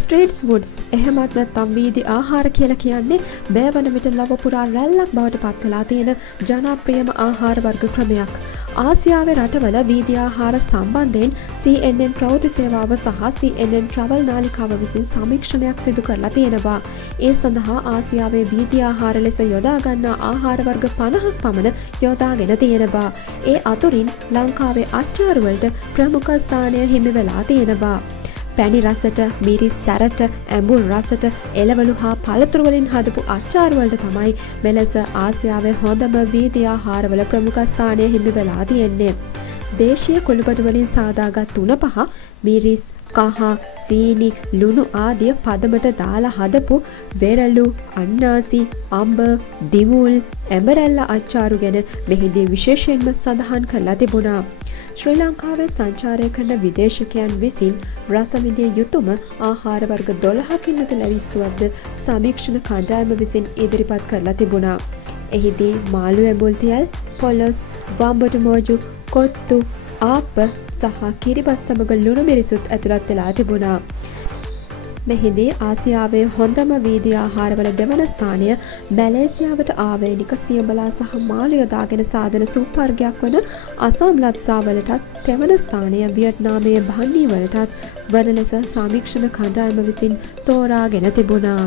ස්ට්‍රීට්ස් වුඩ්ස් එහෙමත් නැත්නම් වීදි ආහාර කියලා කියන්නේ මේ වන විට ලොව පුරා රැල්ලක් බවට පත් වෙලා තියෙන ජනප්‍රියම ආහාර වර්ග ක්‍රමයක්. ආසියාවේ රටවල වීදි ආහාර සම්බන්ධයෙන් CNN ප්‍රවෘත්ති සේවාව සහ CNN travel නාලිකාව විසින් සමීක්ෂණයක් සිදු කරලා තියෙනවා. ඒ සඳහා ආසියාවේ වීදි ආහාර ලෙස යොදා ගන්නා ආහාර වර්ග 50ක් පමණ යොදාගෙන තියෙනවා. ඒ අතුරින් ලංකාවේ achcharu වලට ප්‍රමුඛ ස්ථානය හිමි වෙලා තියෙනවා. පැණි රසට, මිරිස් සැරට, ඇඹුල් රසට, එළවලු හා පළතුරු වලින් හදපු achcharu වලට තමයි මෙලෙස ආසියාවේ හොඳම වීදි ආහාරවල ප්‍රමුඛ ස්ථානය හිමි වෙලා තියෙන්නේ. දේශීය කුළුබඩු වලින් සාදාගත් තුන පහ මිරිස්, කහ, සීනි, ලුණු ආදිය පදමට දාලා හදපු වෙරළු, අන්නාසි, අඹ, දිමුල්, ඇඹරැල්ල achcharu ගැන මෙහිදී විශේෂයෙන්ම සඳහන් කරලා තිබුණා. ශ්‍රී ලංකාවේ සංචාරය කරන විදේශිකයන් විසින් රස විඳිය යුතුම ආහාර වර්ග 12කින් යුතු ලැයිස්තුවක්ද සමීක්ෂණ කණ්ඩායම විසින් ඉදිරිපත් කරලා තිබුණා. එහිදී මාළු ඇඹුල් තියල්, පොලොස්, වම්බටු මෝජු, කොත්තු, ආප්ප සහ කිරිබත් සමග ලුණු මිරිසුත් ඇතුළත් වෙලා තිබුණා. මෙහිදී ආසියාවේ හොඳම වීදි ආහාරවල දෙවන ස්ථානය මැලේසියාවට ආවේනික සියඹලා සහ මාළු යොදාගෙන සාදන සූප් වර්ගයක් වන assam laksa වලටත් තෙවන ස්ථානය වියට්නාමයේ බanh වලටත් වන ලෙස සමීක්ෂණ කණ්ඩායම විසින් තෝරාගෙන තිබුණා.